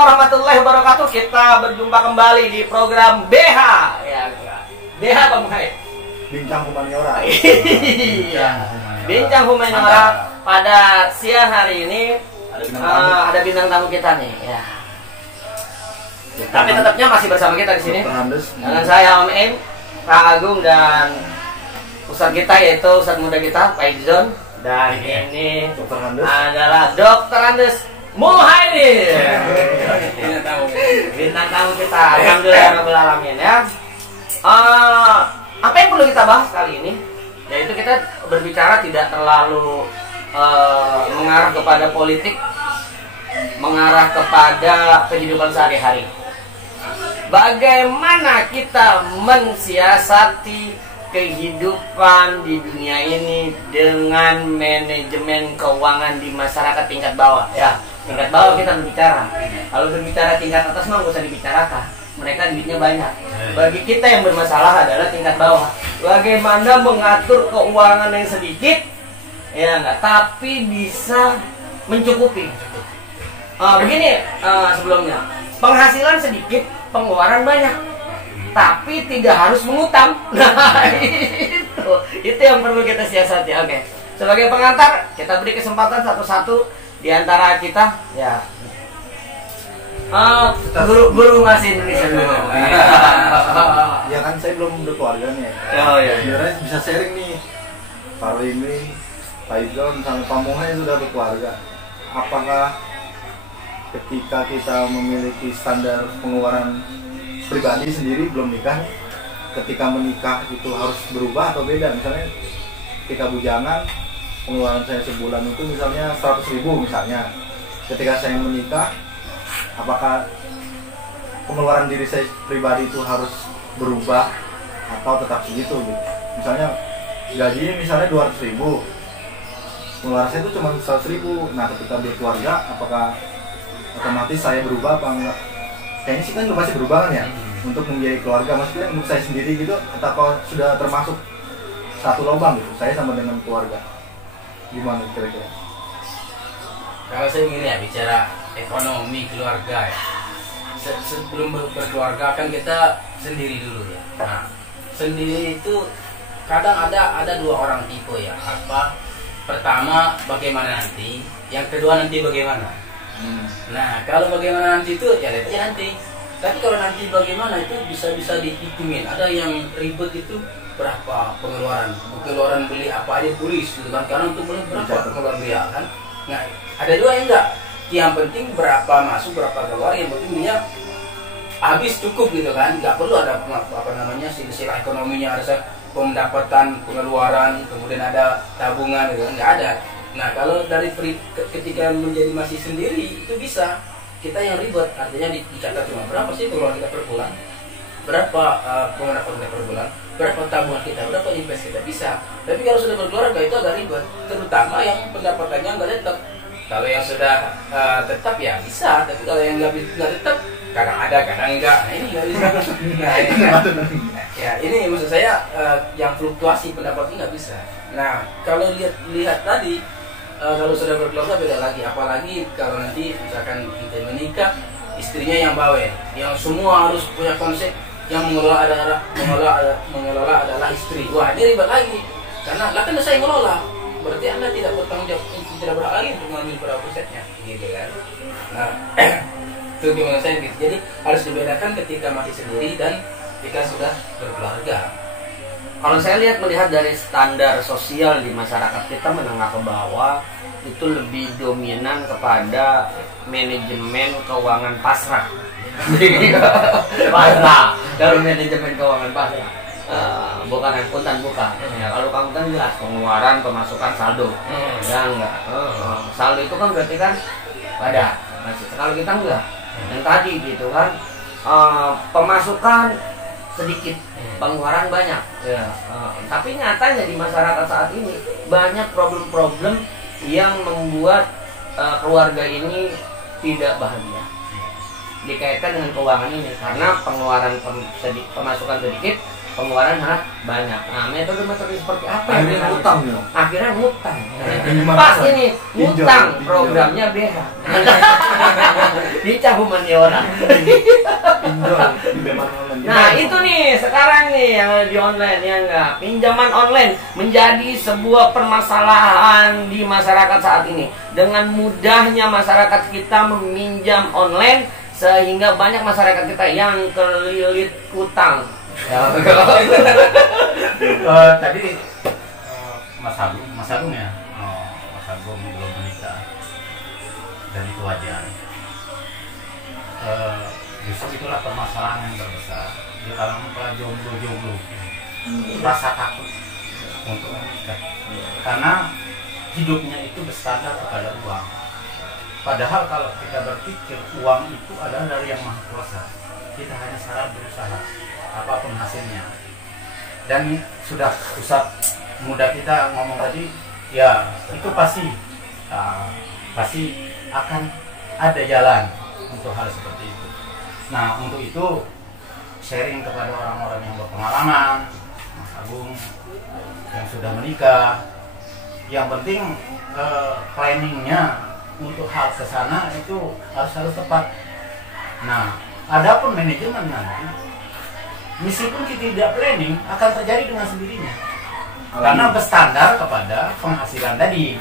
warahmatullahi wabarakatuh. Kita berjumpa kembali di program BH. Ya, BH Bang Hai. Bincang Humaniora. Iya. Bincang Humaniora. Pada siang hari ini ada bintang tamu kita nih. Ya. Tapi tetapnya masih bersama kita di sini. Dengan saya Om Em, Kang Agung dan ustadz kita yaitu ustadz muda kita Pak Idzon. Dan ini adalah Dokter Andes Muhaimin. Bintang tamu kita. Alhamdulillah rabbil alamin ya. Apa yang perlu kita bahas kali ini? Yaitu kita berbicara tidak terlalu mengarah kepada politik, mengarah kepada kehidupan sehari-hari. Bagaimana kita mensiasati kehidupan di dunia ini dengan manajemen keuangan di masyarakat tingkat bawah ya. Tingkat bawah kita berbicara. Kalau berbicara tingkat atas mah nggak usah dibicarakan. Mereka duitnya banyak. Bagi kita yang bermasalah adalah tingkat bawah. Bagaimana mengatur keuangan yang sedikit ya enggak, tapi bisa mencukupi. Begini sebelumnya. Penghasilan sedikit, pengeluaran banyak. Tapi tidak harus mengutang. Nah, itu yang perlu kita siasati. Oke. Sebagai pengantar, kita beri kesempatan satu-satu di antara kita ya. Guru bahasa Indonesia dulu. Ya kan saya belum berkeluarga nih. Oh iya. Sebenarnya bisa sharing nih. Pak Wiming, Pak Idzon sama Pak Muhai sudah berkeluarga. Apakah ketika kita memiliki standar pengeluaran pribadi sendiri belum nikah, ketika menikah itu harus berubah atau beda? Misalnya ketika bujangan pengeluaran saya sebulan itu misalnya 100.000 misalnya, ketika saya menikah apakah pengeluaran diri saya pribadi itu harus berubah atau tetap segitu gitu? Misalnya gajinya misalnya 200.000, pengeluaran saya itu cuma 100.000. Nah ketika berkeluarga apakah otomatis saya berubah apa enggak? Kayaknya sih kan pasti berubah kan ya, untuk membiayai keluarga. Maksudnya untuk saya sendiri gitu, atau sudah termasuk satu lubang gitu, saya sama dengan keluarga. Gimana kira-kira? Kalau saya begini ya, bicara ekonomi keluarga ya. Sebelum berkeluarga kan kita sendiri dulu ya. Nah, sendiri itu kadang ada dua orang tipe ya. Apa? Pertama bagaimana nanti, yang kedua nanti bagaimana. Nah, kalau bagaimana nanti itu ya lihat aja nanti. Tapi kalau nanti bagaimana itu bisa dihitungin. Ada yang ribet itu berapa pengeluaran beli apa aja tulis gitu kan. Karena untuk beli berapa pengeluaran dia kan. Nah, ada dua yang enggak. Yang penting berapa masuk berapa keluar, yang penting dia habis cukup gitu kan. Enggak perlu ada apa namanya silsilah ekonominya, ada pendapatan, pengeluaran, kemudian ada tabungan gitu kan. Enggak ada. Nah kalau dari ketika menjadi masih sendiri itu bisa kita yang ribet, artinya dicatat cuma berapa sih pengeluaran kita per bulan, berapa penghasilan kita per bulan, berapa tabungan kita, berapa invest kita, bisa. Tapi kalau sudah berkeluarga itu agak ribet, terutama yang pendapatannya nggak tetap. Kalau yang sudah tetap ya bisa, tapi kalau yang nggak tetap kadang ada kadang enggak. Nah ini nggak bisa. Nah ini kan, ya ini maksud saya yang fluktuasi pendapatnya nggak bisa. Nah kalau lihat tadi. Kalau sudah berkeluarga beda lagi, apalagi kalau nanti misalkan kita menikah, istrinya yang bawel, yang semua harus punya konsep, yang mengelola adalah istri. Wah, ini ribet lagi, karena lah kan saya ngelola, berarti Anda tidak bertanggung jawab, tidak berhak lagi untuk mengambil berapa persennya, gitu kan? Nah, itu gimana saya gitu. Jadi harus dibedakan ketika masih sendiri dan ketika sudah berkeluarga. Kalau saya melihat dari standar sosial di masyarakat kita menengah ke bawah itu lebih dominan kepada manajemen keuangan pasrah. Pasrah, kalau manajemen keuangan pasrah, bukan akuntan bukan. Ya, kalau akuntan jelas pengeluaran, pemasukan, saldo. Ya enggak. Saldo itu kan berarti kan ada. Kalau kita enggak, yang tadi gitu kan, pemasukan sedikit, pengeluaran banyak ya. Tapi nyatanya di masyarakat saat ini banyak problem-problem yang membuat keluarga ini tidak bahagia dikaitkan dengan keuangan ini, karena pengeluaran pemasukan sedikit, pengeluaran sangat banyak. Nah, metode-metode seperti apa yang Akhirnya harus- ngutang ya? Akhirnya ngutang. Gimana? Pas ini Pinjol, ngutang pinjol. programnya BH. Dicahu mani orang. Pinjol, pinjaman online. Nah itu nih sekarang nih yang ada di online ya enggak, pinjaman online menjadi sebuah permasalahan di masyarakat saat ini. Dengan mudahnya masyarakat kita meminjam online sehingga banyak masyarakat kita yang kelilit utang. Tadi Mas Agung ya, Mas Agung belum menikah dan itu wajar. Justru itulah permasalahan yang terbesar di kalangan para jomblo rasa takut untuk menikah karena hidupnya itu berstandar kepada uang. Padahal kalau kita berpikir uang itu adalah dari yang maha kuasa, kita hanya syarat berusaha apapun hasilnya. Dan sudah Ustaz muda kita ngomong tadi, ya itu pasti akan ada jalan untuk hal seperti itu. Nah untuk itu sharing kepada orang-orang yang berpengalaman, Mas Agung yang sudah menikah, yang penting planningnya untuk hal ke sana itu harus tepat. Nah, adapun manajemen nanti, meskipun kita tidak planning akan terjadi dengan sendirinya, karena berstandar kepada penghasilan tadi.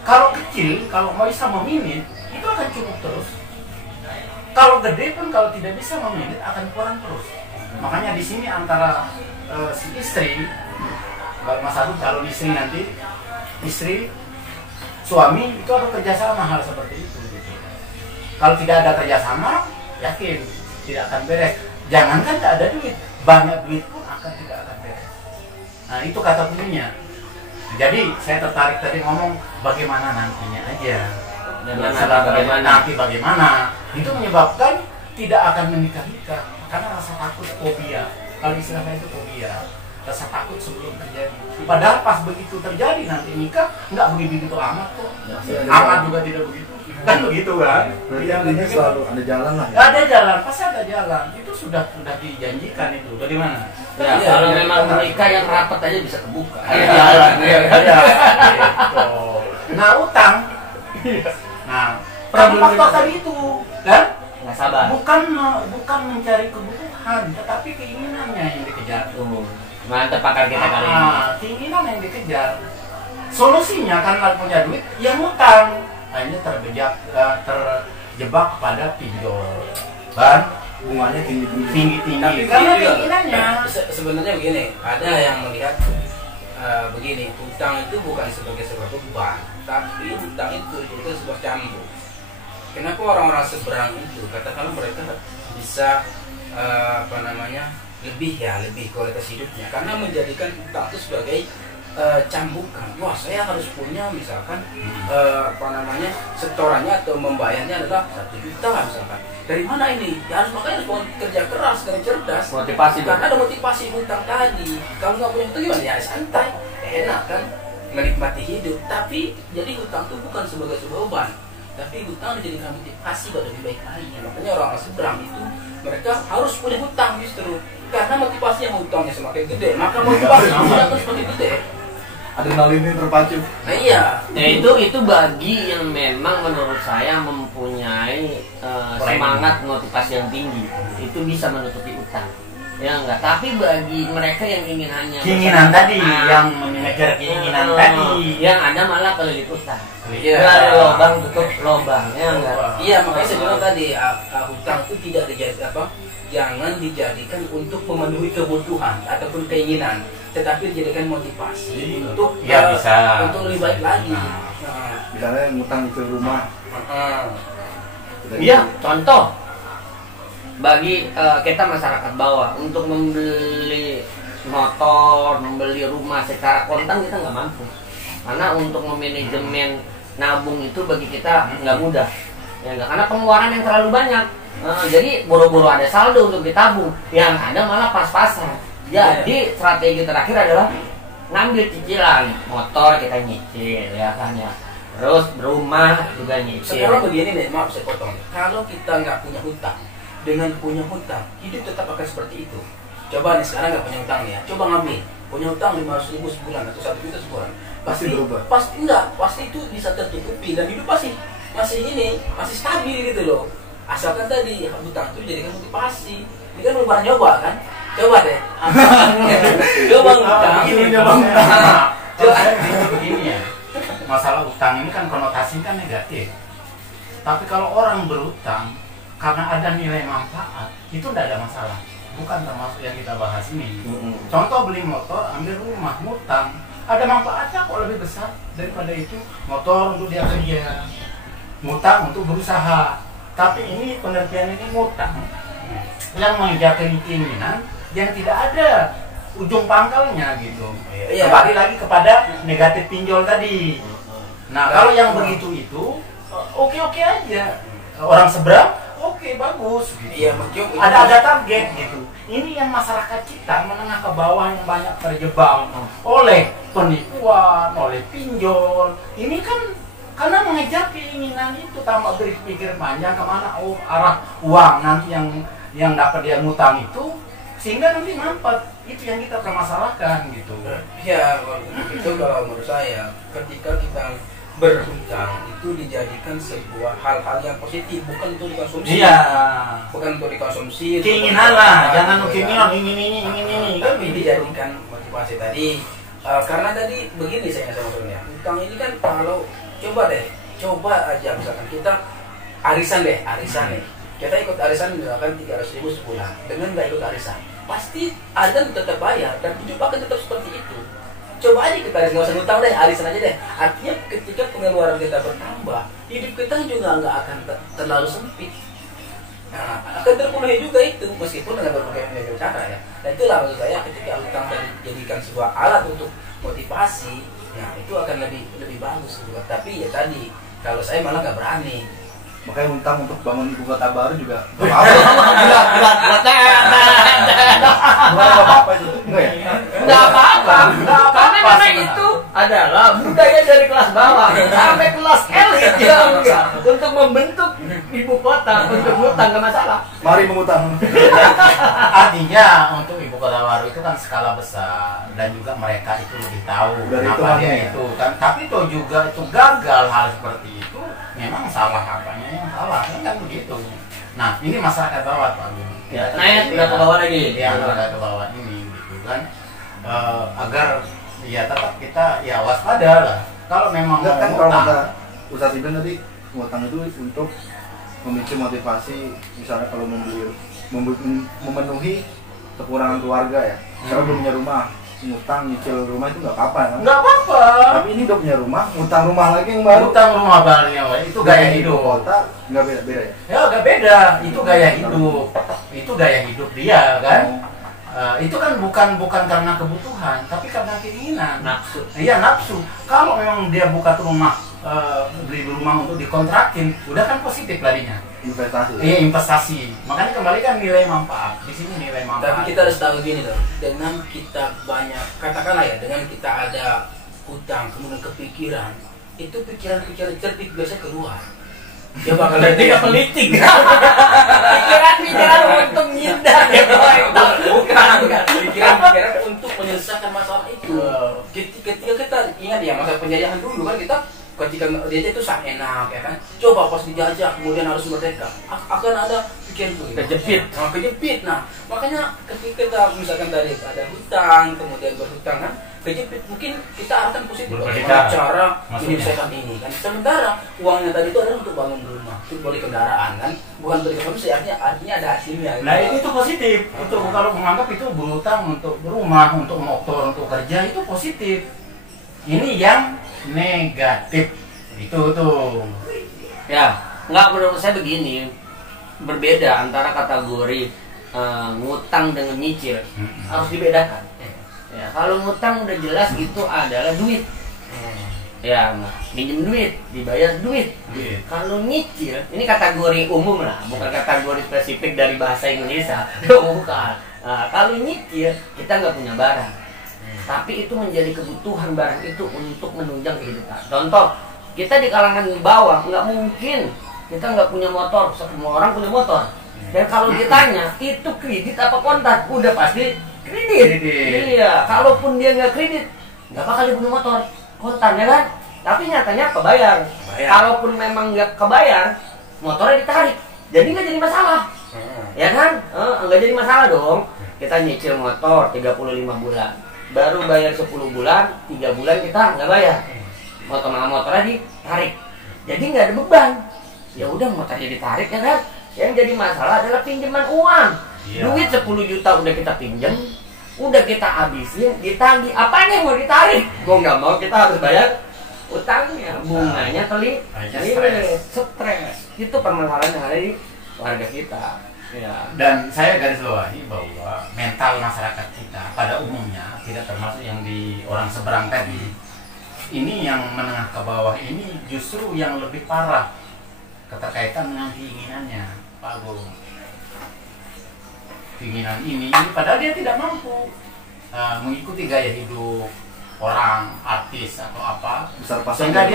Kalau kecil, kalau mau bisa meminit, itu akan cukup terus. Kalau gede pun kalau tidak bisa meminit akan kurang terus. Makanya di sini antara si istri, Mas Agung calon istri nanti, istri suami itu ada kerjasama hal seperti itu gitu. Kalau tidak ada kerjasama, yakin tidak akan beres. Jangankan tidak ada duit, banyak duit pun tidak akan beres. Nah itu kata kuncinya. Jadi saya tertarik tadi ngomong bagaimana nantinya aja. Dan nanti bagaimana itu menyebabkan tidak akan menikah karena rasa takut, fobia. Kalau istilahnya itu fobia, rasa takut sebelum terjadi. Padahal pas begitu terjadi nanti nikah nggak begitu amat kok. Amat juga tidak begitu. Kan begitu kan? Berarti ini selalu ada jalan lah ya. Ada jalan, pasti ada jalan. Itu sudah dijanjikan itu. Bagaimana? Ya, Iya, kalau iya, memang benar. menikah yang rapat aja bisa kebuka. Ada Jalan. Ada. Gitu. Nah utang. Nah Problem faktor kita. tadi itu kan Nggak sabar. bukan mencari kebutuhan, tetapi keinginannya yang dikejar. Mantep pakar kita kali ini. Keinginan yang dikejar. Solusinya kan kalau punya duit, ya ngutang. Akhirnya terjebak pada pinjol. Kan? Bunganya tinggi-tinggi. Tinggi-tinggi. Tapi Karena gini juga, keinginannya. sebenarnya begini, ada yang melihat begini, utang itu bukan sebagai sebuah beban, tapi utang itu sebuah cambuk. Kenapa orang-orang seberang itu, katakanlah mereka bisa lebih kualitas hidupnya, karena menjadikan utang itu sebagai cambukan. Wah, saya harus punya misalkan setorannya atau membayarnya adalah 1 juta misalkan. Dari mana ini? Ya makanya harus kerja keras, kerja cerdas. Motivasi dong. Karena ada motivasi hutang tadi. Kalau nggak punya hutang gimana? Ya santai, enak kan, menikmati hidup. Tapi jadi hutang itu bukan sebagai sebuah beban, tapi hutang dijadikan motivasi buat lebih baik lagi. Makanya orang seberang itu mereka harus punya hutang justru. Karena motivasinya hutangnya semakin gede, maka motivasinya juga terus semakin gede. Adrenalinnya terpacu. Nah iya, Ya itu bagi yang memang menurut saya mempunyai semangat motivasi yang tinggi, itu bisa menutupi utang. Ya enggak, tapi bagi mereka yang ingin hanya Keinginan bersenang- tadi, yang mengejar keinginan tadi. yang ada malah kelilit utang. Iya. Dari lubang tutup lubang, ya enggak. iya makanya saya bilang tadi hutang itu tidak jangan dijadikan untuk memenuhi kebutuhan ataupun keinginan, tetapi dijadikan motivasi untuk Ya, bisa. untuk lebih baik lagi. Nah. Nah, Misalnya ngutang ke rumah. Iya, contoh bagi kita masyarakat bawah untuk membeli motor, membeli rumah secara kontan kita nggak mampu, karena untuk memanajemen nabung itu bagi kita nggak mudah, ya nggak, karena pengeluaran yang terlalu banyak. Jadi boro-boro ada saldo untuk ditabung, yang ada malah pas-pasan. Jadi strategi terakhir adalah ngambil cicilan motor, kita nyicil ya kan ya, terus rumah juga nyicil. sekarang begini nih, maaf saya potong. Kalau kita nggak punya hutang, dengan punya hutang hidup tetap akan seperti itu. Coba nih sekarang nggak punya utang nih ya, coba ngambil punya utang 500.000 sebulan atau 1 juta sebulan, Pasti berubah. pasti enggak, pasti itu bisa tertutupi dan hidup masih ini masih stabil gitu loh. Asalkan tadi hutang itu jadikan motivasi. Ini kan belum pernah nyoba kan? Coba deh. Coba ngutang. Coba begini ya. Masalah utang ini kan konotasinya kan negatif. Tapi kalau orang berutang karena ada nilai manfaat, itu tidak ada masalah. Bukan termasuk yang kita bahas ini. Contoh beli motor, ambil rumah, ngutang. Ada manfaatnya kok lebih besar daripada itu. Motor untuk dia kerja, ngutang untuk berusaha. Tapi ini pengertian ini ngutang yang menjadi keinginan yang tidak ada ujung pangkalnya gitu. Iya. Kembali lagi kepada negatif pinjol tadi. Nah kalau yang begitu itu oke aja. Orang seberang oke bagus gitu. Iya, Ada target gitu. Ini yang masyarakat kita menengah ke bawah yang banyak terjebak oleh penipuan, oleh pinjol. Ini kan karena mengejar keinginan itu tanpa berpikir panjang kemana arah uang nanti yang dapat dia ngutang itu, sehingga nanti mampat. Itu yang kita permasalahkan gitu. Ya, itu kalau menurut saya ketika kita berhutang itu dijadikan sebuah hal-hal yang positif, bukan untuk dikonsumsi. Iya. Bukan untuk dikonsumsi. Keinginan lah, jangan keinginan ingin ini. Tapi dijadikan motivasi tadi. Karena tadi begini saya maksudnya. Hutang ini kan kalau coba aja misalkan kita arisan deh. Kita ikut arisan misalkan 300.000 sebulan. Dengan nggak ikut arisan, pasti arisan tetap bayar dan hidup akan tetap seperti itu. Coba aja kita arisan, nggak usah ngutang deh, arisan aja deh. Artinya ketika pengeluaran kita bertambah, hidup kita juga nggak akan terlalu sempit. Nah, akan terpenuhi juga itu meskipun dengan berbagai cara ya. Nah itulah maksud saya ketika hutang tadi dijadikan sebuah alat untuk motivasi, nah itu akan lebih bagus juga. Tapi ya tadi kalau saya malah nggak berani. Makanya utang untuk bangun ibu kota baru juga Bukan apa-apa itu. Enggak ya? nggak apa-apa. Karena memang itu adalah budaya dari kelas bawah sampai kelas elit yang untuk membentuk ibu kota, untuk ngutang nggak masalah. Mari mengutang. Artinya untuk ibu kota baru itu kan skala besar dan juga mereka itu lebih tahu dari kenapa dia Tuhannya. itu kan. Tapi itu juga itu gagal hal seperti itu, memang salah apanya yang salah kan begitu. Nah ini masyarakat bawah Pak Agung. Ya, naik udah ke bawah lagi. Ya udah ke bawah ini gitu kan. Agar ya tetap kita ya waspada lah. Kalau memang Enggak kan mau kalau ngutang, kata Ustadz Ibn tadi ngutang itu untuk memicu motivasi, misalnya kalau memenuhi kekurangan keluarga ya. Misalnya belum punya rumah, ngutang nyicil rumah itu nggak apa-apa kan? nggak apa-apa. Tapi ini udah punya rumah, ngutang rumah lagi yang baru. Utang rumah baru yang lain itu gaya hidup. Kota nggak beda-beda ya. Ya agak beda, itu gaya hidup. Itu gaya hidup dia kan. Itu kan bukan karena kebutuhan, tapi karena keinginan. Nafsu. Iya nafsu. Kalau memang dia buka rumah, beli rumah untuk dikontrakin, udah kan positif larinya. Investasi. Iya investasi. Makanya kembali kan nilai manfaat. Di sini nilai manfaat. Tapi kita harus tahu gini loh, dengan kita banyak katakanlah ya, dengan kita ada hutang kemudian kepikiran, itu pikiran-pikiran cerdik biasanya keluar. Ya bakal Berarti nggak politik. Pikiran untuk nyindir. bukan pikiran untuk menyelesaikan masalah itu. Ketika kita ingat ya masa penjajahan dulu kan, kita ketika dia itu sangat enak ya kan, coba pas dijajah kemudian harus merdeka akan ada pikiran tuh kejepit. Nah makanya ketika kita misalkan tadi ada hutang kemudian berhutang kan kejepit, mungkin kita akan positif bagaimana cara menyelesaikan ini kan. Sementara uangnya tadi itu adalah untuk bangun rumah, untuk beli kendaraan kan, bukan beli konsumsi, artinya ada hasilnya. Nah itu positif. Itu kalau menganggap itu berutang untuk rumah, untuk motor, untuk kerja itu positif. Ini yang negatif itu tuh. Ya, nggak, menurut saya begini, berbeda antara kategori ngutang dengan nyicil. Harus dibedakan. Ya, kalau ngutang udah jelas itu adalah duit. Ya, minjem duit, dibayar duit. Kalau nyicil, ini kategori umum lah, bukan kategori spesifik dari bahasa Indonesia. Bukan. Nah, kalau nyicil, kita nggak punya barang, tapi itu menjadi kebutuhan barang itu untuk menunjang kehidupan. Contoh, kita di kalangan bawah nggak mungkin kita nggak punya motor. Semua orang punya motor. Dan kalau ditanya itu kredit apa kontan, udah pasti kredit. Iya, kalaupun dia nggak kredit, nggak bakal dia punya motor kontan ya kan. Tapi nyatanya kebayar. Kalaupun memang nggak kebayar, motornya ditarik, jadi nggak jadi masalah. Ya kan? Nggak jadi masalah dong. Kita nyicil motor 35 bulan, baru bayar 10 bulan, 3 bulan kita nggak bayar. Motornya ditarik, jadi nggak ada beban. Ya udah motornya ditarik ya kan. Yang jadi masalah adalah pinjaman uang. Duit 10 juta udah kita pinjam, udah kita habisin, ditagih. Apanya yang mau ditarik? Mau nggak mau kita harus bayar utangnya, bunganya stres. Itu permasalahan yang ada di warga kita. Ya. Dan saya garis bawahi bahwa mental masyarakat kita pada umumnya tidak termasuk yang di orang seberang tadi. Ini yang menengah ke bawah ini justru yang lebih parah keterkaitan dengan keinginannya, Pak Agung. Keinginan ini padahal dia tidak mampu mengikuti gaya hidup orang, artis atau apa, sehingga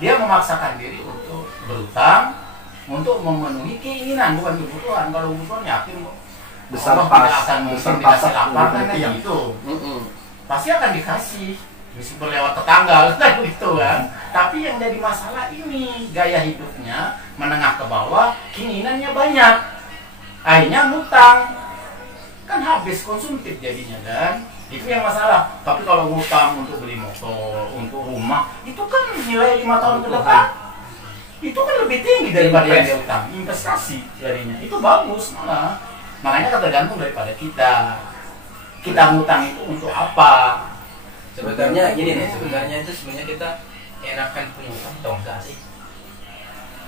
dia memaksakan diri untuk berutang untuk memenuhi keinginan, bukan kebutuhan. Kalau kebutuhan yakin besar tidak akan mungkin dikasih lapar kan yang itu pasti akan dikasih meskipun lewat tetangga kan gitu kan. Tapi yang jadi masalah ini gaya hidupnya menengah ke bawah, keinginannya banyak, akhirnya ngutang kan habis konsumtif jadinya kan. Itu yang masalah. Tapi kalau ngutang untuk beli motor, untuk rumah, itu kan nilai 5 tahun ke depan itu kan lebih tinggi daripada yang dia utang. Investasi jadinya itu bagus malah. Makanya kan tergantung daripada kita ngutang itu untuk apa. Sebenarnya gini nih, sebenarnya kita enakan punya utang atau enggak sih?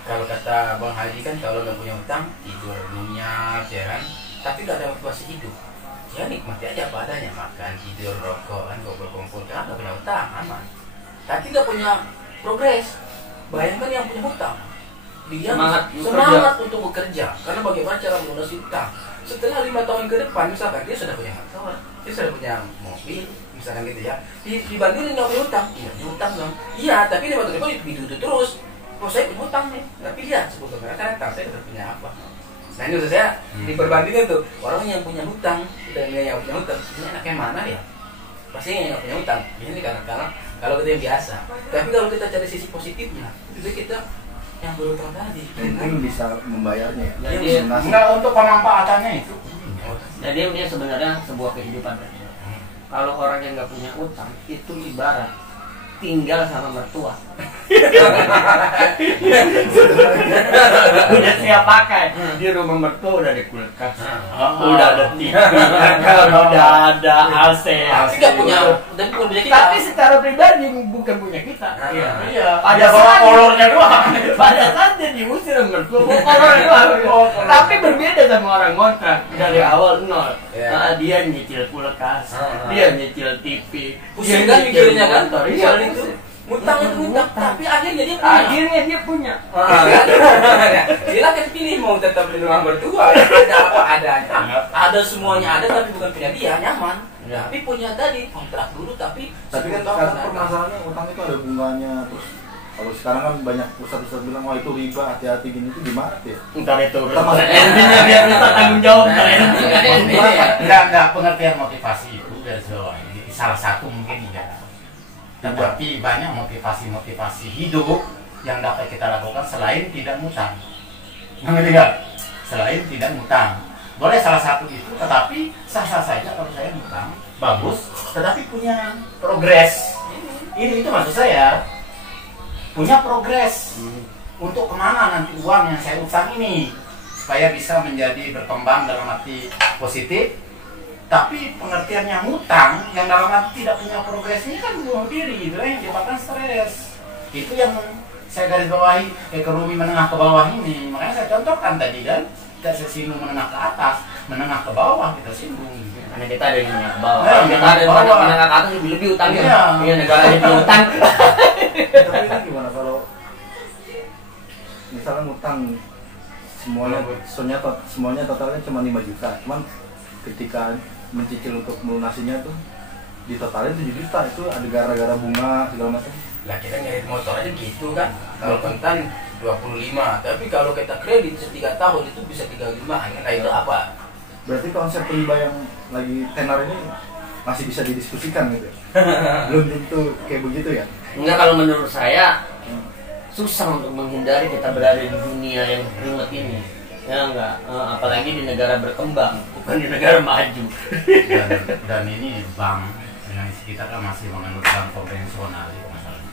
Kalau kata Bang Haji kan kalau nggak punya utang tidur dunia ya kan, tapi nggak ada motivasi hidup. Ya nikmati aja apa adanya, makan, tidur, rokok kan, kumpul-kumpul kan, nggak punya utang aman. Tapi nggak punya progres. Bayangkan yang punya hutang, dia semangat untuk bekerja. Karena bagaimana cara melunasi hutang? Setelah 5 tahun ke depan, misalkan dia sudah punya motor, dia sudah punya mobil, misalkan gitu ya. Dibandingin nggak punya hutang, iya punya hutang dong. Iya, tapi 5 tahun ke depan itu terus. Oh saya punya hutang nih, tapi lihat sebetulnya kan saya sudah punya apa? Nah ini maksud saya diperbandingkan tuh orang yang punya hutang dan yang punya hutang, ini enaknya mana ya? Pasti yang nggak punya hutang. Ini karena kalau kita yang biasa. Tapi kalau kita cari sisi positifnya, itu kita yang berutang tadi. Mungkin bisa membayarnya. Jadi Enggak untuk pemanfaatannya itu. jadi ini sebenarnya sebuah kehidupan. Kalau orang yang nggak punya utang itu ibarat tinggal sama mertua. Udah siap pakai di rumah mertua, udah ada kulkas, udah ada TV, udah ada AC. Tidak punya, dan bukan punya kita. Tapi secara pribadi bukan punya kita. Iya. Pada bawa kolornya doang. Pada saat dia diusir sama mertua, bawa kolornya doang. Tapi berbeda sama orang ngontrak dari awal nol. Dia nyicil kulkas, dia nyicil TV, Pusing kan mikirnya kan? Iya itu. Utang itu utang, tapi akhirnya dia punya. Silakan pilih mau tetap di rumah berdua, ada apa adanya. Ada semuanya ada, tapi bukan punya dia, nyaman. Tapi punya tadi kontrak dulu, tapi kan permasalahannya utang itu ada bunganya. Terus kalau sekarang kan banyak pusat-pusat bilang wah itu riba, hati-hati gini, itu gimana ya? Entar itu endingnya biar kita tanggung jawab. Enggak pengertian motivasi itu dari bawah ini salah satu mungkin iya. Tetapi banyak motivasi hidup yang dapat kita lakukan selain tidak ngutang. Ngerti nggak? Selain tidak ngutang. Boleh salah satu itu, tetapi sah-sah saja kalau saya ngutang, bagus. Tetapi punya progres. Itu maksud saya. Punya progres. Untuk kemana nanti uang yang saya utang ini supaya bisa menjadi berkembang dalam arti positif. Tapi pengertian yang ngutang, yang dalam arti tidak punya progres ini kan bunuh diri, itu yang menyebabkan stres. Itu yang saya garis bawahi ekonomi menengah ke bawah ini. Makanya saya contohkan tadi kan, kita singgung menengah ke atas, menengah ke bawah kita singgung. Karena kita ada yang menengah ke bawah. Kita ada yang menengah ke atas lebih utangnya. Iya negara jadi utang. Tapi ini gimana kalau misalnya ngutang semuanya totalnya cuma 5 juta, cuman ketika mencicil untuk melunasinya tuh ditotalin 7 juta, itu ada gara-gara bunga segala macam. Lah kita nyari motor aja gitu kan. Kalau kontan 25, tapi kalau kita kredit 3 tahun itu bisa 35. Nah itu apa? Berarti konsep riba yang lagi tenar ini masih bisa didiskusikan gitu ya? Belum tentu kayak begitu ya? Enggak, kalau menurut saya susah untuk menghindari kita berada di dunia yang rumit ini. Ya enggak, apalagi di negara berkembang, bukan di negara maju. Dan ini bank dengan kita kan masih menganut bank konvensional itu masalahnya.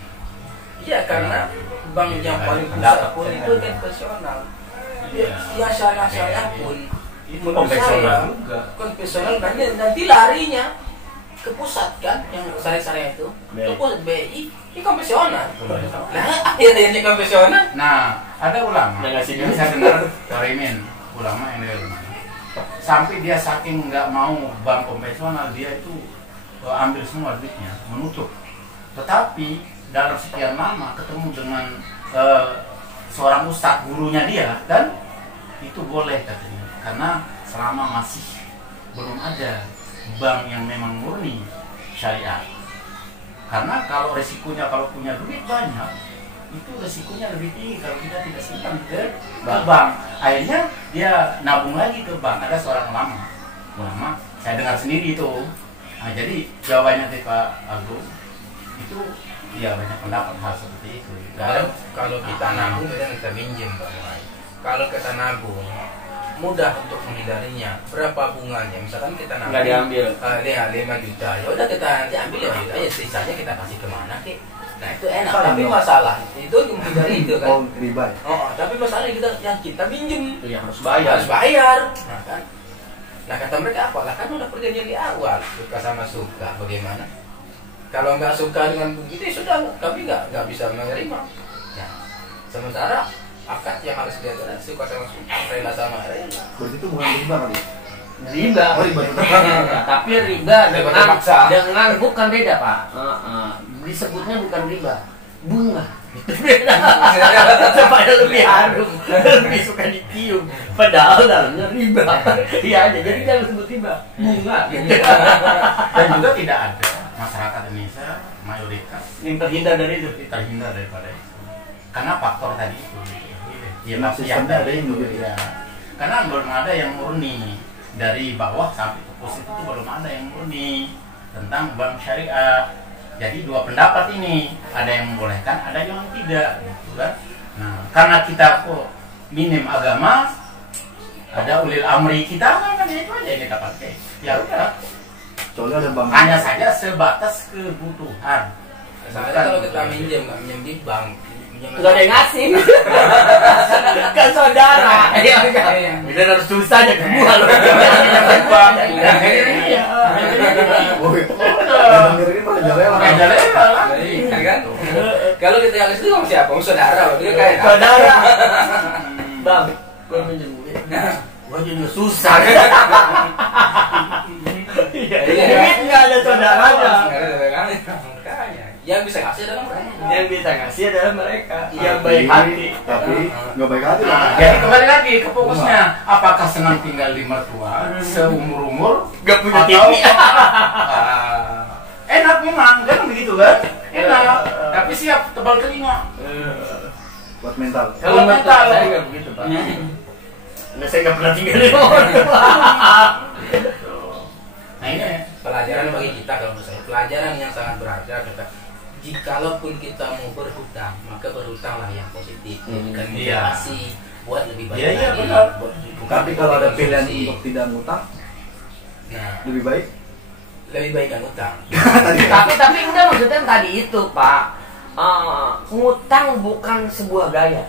Iya, karena bank yang paling besar pun itu konvensional. Ya syariah pun Itu konvensional juga. konvensional, nanti larinya ke pusat kan, yang syariah itu ke pusat BI, ini konvensional. Nah, akhirnya konvensional. Nah, ada ulama Udah ngasih yang saya dengar Tarimin, ulama yang dari mana? Sampai dia saking nggak mau bank konvensional, dia itu ambil semua duitnya, menutup. Tetapi dalam sekian lama ketemu dengan seorang ustadz gurunya dia, dan itu boleh katanya, karena selama masih belum ada bank yang memang murni syariah. Karena kalau resikonya, kalau punya duit banyak, itu resikonya lebih tinggi kalau kita tidak simpan ke bank. Akhirnya dia nabung lagi ke bank. Ada seorang ulama saya dengar sendiri itu. Nah, jadi jawabannya dari Pak Agung itu ya banyak pendapat hal seperti itu. Kalau kita nabung kita minjem, Pak. Kalau kita nabung mudah untuk menghindarinya. Berapa bunganya? Misalkan kita nabung Nggak diambil. 5 juta. Ya udah kita nanti ambil 5 juta, ya sisanya kita kasih kemana kek. Nah itu enak. Salah Tapi dong. masalah itu menghindari itu kan. Oh, riba ya? Oh, tapi masalahnya kita minjem Itu yang harus bayar. harus bayar. Nah kan. Nah kata mereka apa? Lah kan udah perjanjian di awal, suka sama suka. Bagaimana? Kalau nggak suka dengan begitu ya sudah, kami nggak bisa menerima. Nah, sementara akad yang harus diadakan suka sama suka, rela sama rela. Berarti itu bukan riba kali ya? Riba. Oh, riba. Tapi riba Riba dengan terpaksa. bukan beda, Pak. Disebutnya bukan riba, bunga. Itu beda. Supaya lebih harum, lebih suka dicium. Padahal dalamnya riba. Iya aja. Jadi jangan sebut riba, bunga. Dan juga tidak ada masyarakat Indonesia mayoritas Yang terhindar dari itu. terhindar daripada itu. Karena faktor tadi itu. Ya, Nah, sistemnya ada yang itu, begitu. ya. Karena belum ada yang murni dari bawah sampai ke pusat itu belum ada yang murni tentang bank syariah. Jadi dua pendapat ini, ada yang membolehkan, ada yang tidak, gitu kan. Nah, karena kita kok minim agama, ada ulil amri kita kan itu aja yang kita pakai. Ya udah, Soalnya ada bank. hanya saja sebatas kebutuhan. Soalnya Bukan kalau kita kebutuhan. minjem, nggak minjem di bank, minjem Gak ada yang ngasih. Kan saudara. Iya, Iya. udah harus susah aja ke gua loh. Iya. Oh, iya. Yang dengerin rajalela. Rajalela lah. Iya kan? Kalau kita yang itu sama siapa? Sama saudara, dia kayak Saudara. Bang, gua minjem duit. Gua juga susah. Iya. Duit nggak ada saudaranya. Nggak ada saudaranya. Makanya, yang bisa kasih adalah mereka. Yang bisa ngasih adalah mereka yang baik hati. Tapi nggak baik hati lah. Jadi kembali lagi ke fokusnya, apakah senang tinggal di mertua seumur-umur Gak punya atau TV. enak memang kan begitu kan, enak, tapi siap tebal telinga. Buat mental. Kalau mental saya nggak begitu, Pak. Nah, saya nggak pernah tinggal di rumah. Nah ini Pelajaran bagi kita kalau menurut saya, pelajaran yang sangat berharga kita. Jikalaupun kita mau berhutang, maka berhutanglah yang positif. Bukan Iya. motivasi buat lebih baik Iya, iya, lagi. benar. Bukan Tapi kalau ada konsumsi. pilihan untuk tidak ngutang, Nah, lebih baik. lebih baik kan utang. Tapi enggak, maksudnya tadi itu, Pak. Ngutang bukan sebuah gaya.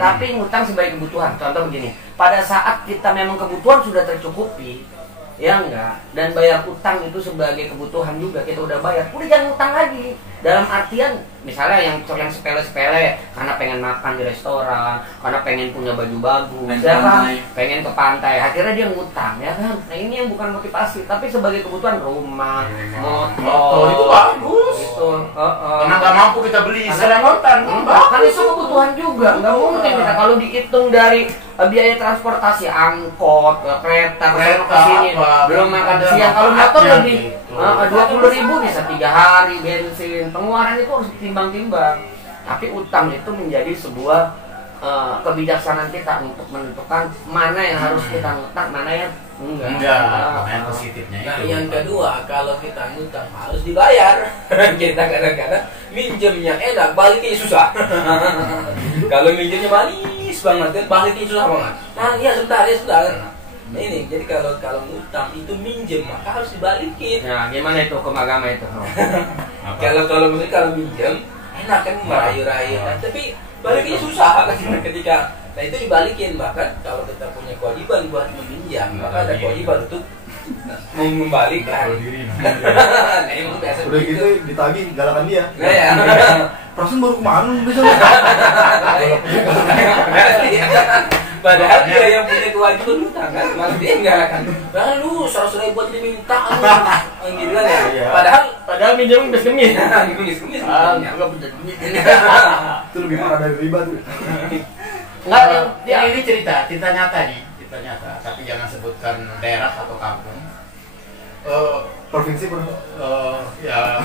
Tapi ngutang sebagai kebutuhan. Contoh begini, pada saat kita memang kebutuhan sudah tercukupi, ya enggak, dan bayar utang itu sebagai kebutuhan juga, kita udah bayar, udah jangan utang lagi. Dalam artian misalnya yang sepele-sepele, karena pengen makan di restoran, karena pengen punya baju bagus, Pengen ya ke kan? pantai. Pengen ke pantai, akhirnya dia ngutang, ya kan? Nah ini yang bukan motivasi, tapi sebagai kebutuhan rumah, motor itu bagus. Itu, karena nggak mampu kita beli karena sepeda motor, kan itu kebutuhan juga, nggak mungkin kita kalau dihitung dari biaya transportasi, angkot, kereta, ke sini, apa, belum makan ada siang. Kalau motor manfaatnya lebih gitu. 20.000 bisa 3 hari bensin, pengeluaran itu harus ditimbang-timbang. Tapi utang itu menjadi sebuah kebijaksanaan kita untuk menentukan mana yang harus kita ngutang, mana yang Enggak, main positifnya Nah, itu. yang kedua, kalau kita ngutang harus dibayar. Kita kadang-kadang minjemnya enak, baliknya susah. Kalau minjemnya manis banget, kan baliknya susah banget. Nah, ya sebentar. Nah, ini, jadi kalau ngutang itu minjem, maka harus dibalikin. Nah, gimana itu hukum agama itu? Kalau minjem, enak kan merayu-rayu, nah, tapi baliknya susah kan ketika. Nah, itu dibalikin. Bahkan kalau kita punya kewajiban buat meminjam, maka ada kewajiban untuk mengembalikan. Nah, emang biasa Udah begitu. gitu ditagih galakan dia. Nah, ya. Perasaan baru kemana bisa? Padahal dia yang punya kewajiban utang kan, malah dia enggak akan. Nah, lu 100.000 buat diminta lu. Gitu kan ya. Iya. Padahal minjem udah gemis. Gemis. Enggak bener duit ini. Itu lebih parah dari riba tuh. Enggak, Ya, ini cerita nyata nih, cerita nyata. Tapi jangan sebutkan daerah atau kampung. Provinsi pernah. Ya,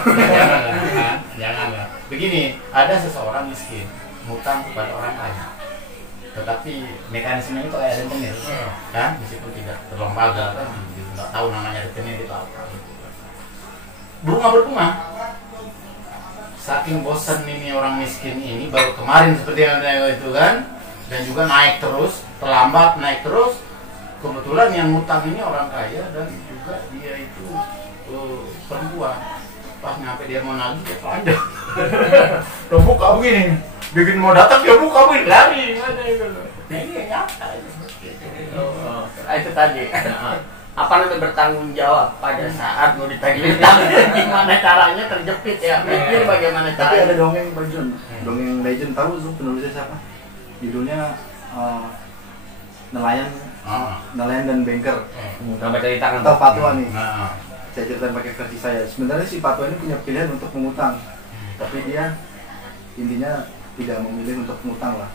janganlah. Begini, ada seseorang miskin, ngutang kepada orang kaya. Tetapi mekanismenya itu kayak rentenir, kan? Meskipun tidak terlembaga, kan? Nggak tahu namanya rentenir itu apa. Gitu. Berbunga. Saking bosan ini orang miskin ini, baru kemarin seperti yang ada itu kan, dan juga naik terus, terlambat naik terus. Kebetulan yang ngutang ini orang kaya dan juga dia itu perempuan. Pas nyampe dia mau nagih dia panjang. Udah buka begini, bikin mau datang dia buka begini lari. Mana itu? Nah ini yang nyata. Itu tadi. Apa namanya bertanggung jawab pada saat mau ditagih utang? Gimana caranya terjepit ya? Mikir bagaimana Tapi ada caranya. dongeng Pak Jun. Dongeng legend tahu tuh penulisnya siapa? Judulnya nelayan dan banker. Coba ceritakan. Atau fatwa nih. Nah, Saya ceritain pakai versi saya. Sebenarnya si fatwa ini punya pilihan untuk mengutang, tapi dia intinya tidak memilih untuk mengutang lah,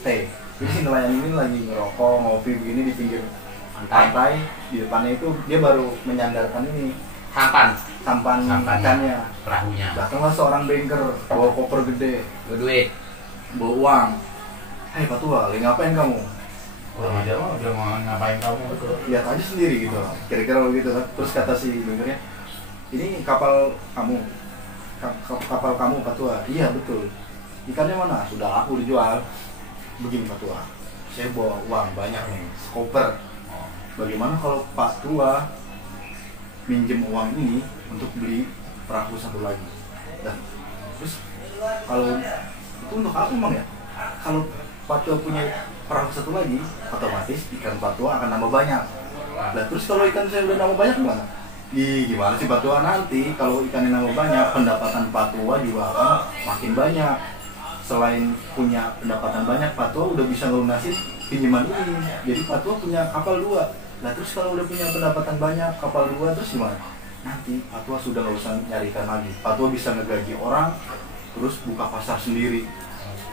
stay. Jadi si nelayan ini lagi ngerokok, ngopi begini di pinggir pantai. Di depannya itu dia baru menyandarkan ini Sampan. sampan Sampannya. ikannya. perahunya. Datanglah seorang banker bawa koper gede, Duit. bawa uang. Hai Fatwa, lagi ngapain kamu? Kurang ajar mah udah mau ngapain kamu? Lihat aja sendiri gitu, kira-kira begitu kan. Terus kata si bankernya, ini kapal kamu, kapal kamu Fatwa. Iya betul. Ikannya mana? Sudah laku dijual. Begini Fatwa, saya bawa uang banyak nih, koper. Bagaimana kalau Pak Tua minjem uang ini untuk beli perahu satu lagi? Dan terus kalau itu untuk apa emang ya? Kalau Pak Tua punya perahu satu lagi, otomatis ikan Pak Tua akan nambah banyak. Nah terus kalau ikan saya udah nambah banyak gimana? Gimana sih Pak Tua, nanti kalau ikannya nambah banyak, pendapatan Pak Tua juga akan makin banyak. Selain punya pendapatan banyak, Pak Tua udah bisa ngelunasin pinjaman ini. Jadi Pak Tua punya kapal 2. Nah terus kalau udah punya pendapatan banyak, kapal 2, terus gimana? Nanti Pak Tua sudah nggak usah nyari ikan lagi. Pak Tua bisa ngegaji orang, terus buka pasar sendiri.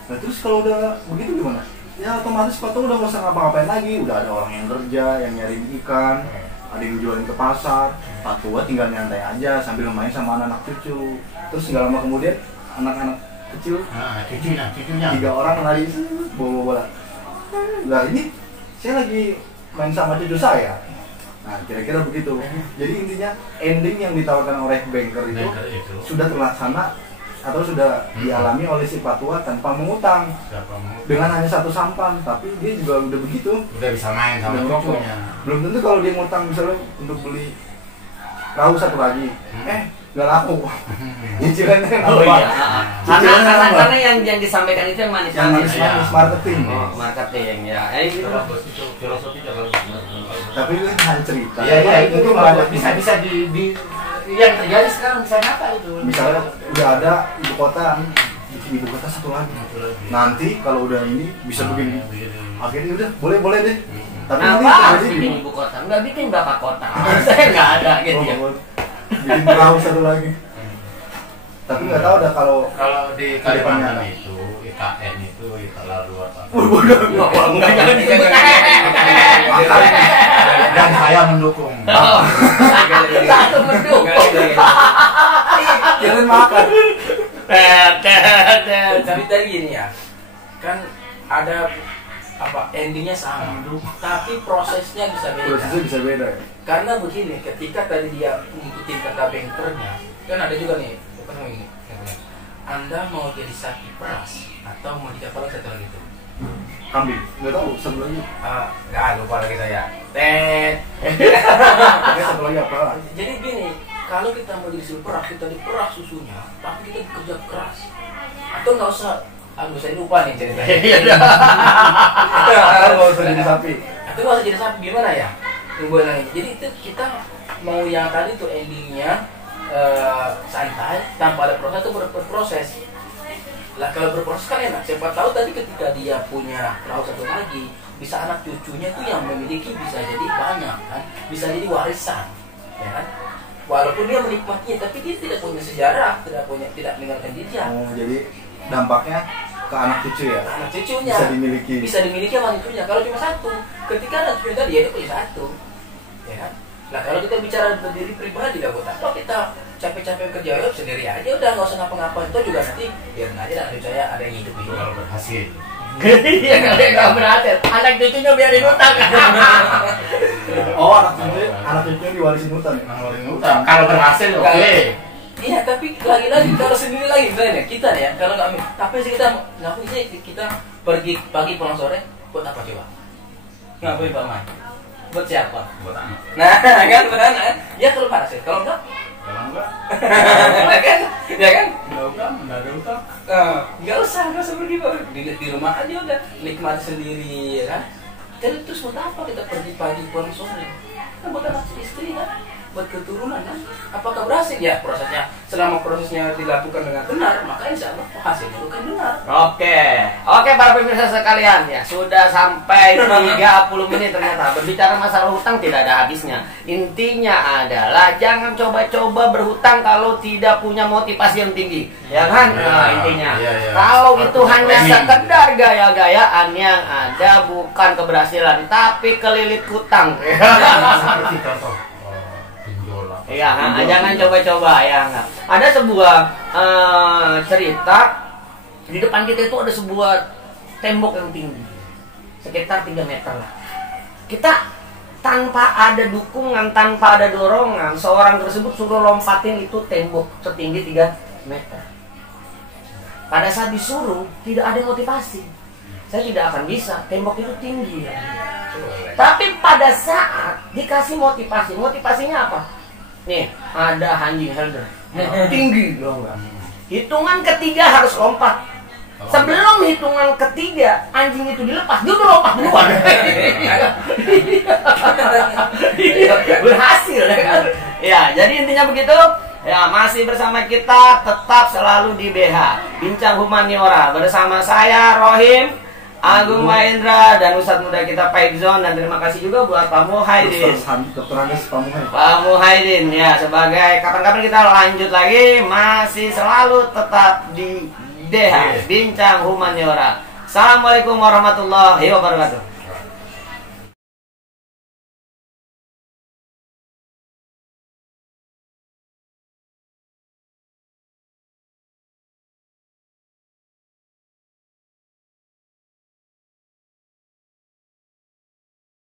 Nah terus kalau udah begitu gimana? Ya otomatis Pak Tua udah nggak usah ngapa-ngapain lagi. Udah ada orang yang kerja, yang nyariin ikan, ada yang jualin ke pasar. Pak Tua tinggal nyantai aja sambil main sama anak-anak cucu. Terus nggak lama kemudian anak-anak kecil, Cucunya. 3 orang lari bawa bola. Nah ini saya lagi main sama cucu saya. Nah kira-kira begitu. Jadi intinya ending yang ditawarkan oleh banker itu sudah terlaksana atau sudah dialami oleh si Patua tanpa mengutang, dengan hanya 1 sampan. Tapi dia juga udah begitu, Udah bisa main sama udah cucunya. belum tentu kalau dia ngutang misalnya untuk beli perahu 1 lagi, nggak laku. Cicilannya Oh nambah. iya. Cicilannya nambah. Karena yang disampaikan itu yang manis-manis. Yang manis-manis ya. marketing. Oh, marketing ya. Gitu. Bagus itu filosofi jalan. Tapi itu hanya cerita. Iya itu banyak bisa di yang terjadi sekarang bisa nyata itu. Misalnya udah ada ibu kota, bikin ibu kota 1 lagi. Nanti kalau udah ini bisa begini. Akhirnya udah boleh deh. Tapi nanti Apa? terjadi Bikin ibu kota? Enggak bikin berapa kota? Saya nggak ada gitu ya. bikin perahu 1 lagi. Tapi nggak tahu dah kalau di Kalimantan itu IKN itu Italia luar Enggak jangan disebut. dan saya mendukung. Satu mendukung. jangan makan. Tapi tadi gini ya, kan ada apa endingnya sama, tapi prosesnya bisa beda. Prosesnya bisa beda ya. Karena begini, ketika tadi dia mengikuti kata bankernya, kan ada juga nih, apa namanya? Anda mau jadi sapi peras atau mau jadi apa lagi satu lagi itu? Kambing, nggak tahu sebelumnya. Nggak lupa lagi saya. Satu lagi apa? Jadi gini, kalau kita mau jadi sapi peras, kita diperas susunya, tapi kita bekerja keras. Atau nggak usah, saya lupa nih ceritanya. Kalau nggak usah jadi sapi. Atau nggak usah jadi sapi, gimana ya? Yang gue bilangin. Jadi itu kita mau yang tadi tuh endingnya santai tanpa ada proses, itu berproses. Lah kalau berproses kan enak. Siapa tahu tadi ketika dia punya perahu satu lagi, bisa anak cucunya tuh yang memiliki bisa jadi banyak kan, bisa jadi warisan, ya kan? Walaupun dia menikmatinya, tapi dia tidak punya sejarah, tidak meninggalkan jejak. Oh, jadi dampaknya ke anak cucu ya? Anak cucunya Bisa dimiliki sama cucunya. Kalau cuma satu, ketika anak cucunya tadi ya dia punya satu, ya kan? Nah kalau kita bicara berdiri pribadi, lah buat apa kita capek-capek kerja sendiri aja, udah nggak usah ngapa-ngapain. Itu juga nanti biar aja anak saya ada yang hidup ini. Kalau berhasil. Iya, nggak berhasil. Anak cucunya biarin utang. Oh, anak cucu diwarisin hutan ya? Kalau berhasil oke. Iya, tapi lagi-lagi kalau sendiri lagi misalnya kita ya, kalau nggak tapi sih kita pergi pagi pulang sore buat apa coba? Ngapain Pak Mai? Buat siapa? Buat anak. Nah, kan benar kan? Ya kalau berhasil, kalau enggak Kalau enggak, kan? Ya kan? enggak ada utang. Nggak usah pergi Pak. Di rumah aja udah nikmati sendiri, ya kan? Jadi terus buat apa kita pergi pagi pulang sore? Kan buat anak istri kan? Buat keturunan kan? Apakah berhasil? Ya prosesnya, selama prosesnya dilakukan dengan benar, maka insya Allah hasilnya bukan benar. Oke para pemirsa sekalian, ya sudah sampai 30 menit ternyata berbicara masalah hutang tidak ada habisnya. Intinya adalah jangan coba-coba berhutang kalau tidak punya motivasi yang tinggi, ya kan? Nah, intinya kalau itu hanya sekedar gaya-gayaan yang ada bukan keberhasilan, tapi kelilit hutang. Seperti contoh pinjol. Iya, jangan coba-coba ya. Ada sebuah cerita di depan kita itu ada sebuah tembok yang tinggi, sekitar 3 meter lah. Kita tanpa ada dukungan, tanpa ada dorongan, seorang tersebut suruh lompatin itu tembok setinggi 3 meter. Pada saat disuruh, tidak ada motivasi. Saya tidak akan bisa, tembok itu tinggi. Tapi pada saat dikasih motivasi, motivasinya apa? Nih, ada anjing herder tinggi loh enggak. Hitungan ketiga harus lompat. Sebelum hitungan ketiga anjing itu dilepas, dia udah lompat duluan. Berhasil ya kan? Ya, jadi intinya begitu. Ya, masih bersama kita tetap selalu di BH Bincang Humaniora bersama saya Rohim, Agung Mahendra, dan Ustadz muda kita Pak Ibzon. Dan terima kasih juga buat Pak Muhaidin. Dr. Andes Pak Muhaidin. Pak Muhaidin ya, sebagai kapan-kapan kita lanjut lagi, masih selalu tetap di DH Bincang Humaniora. Assalamualaikum warahmatullahi wabarakatuh.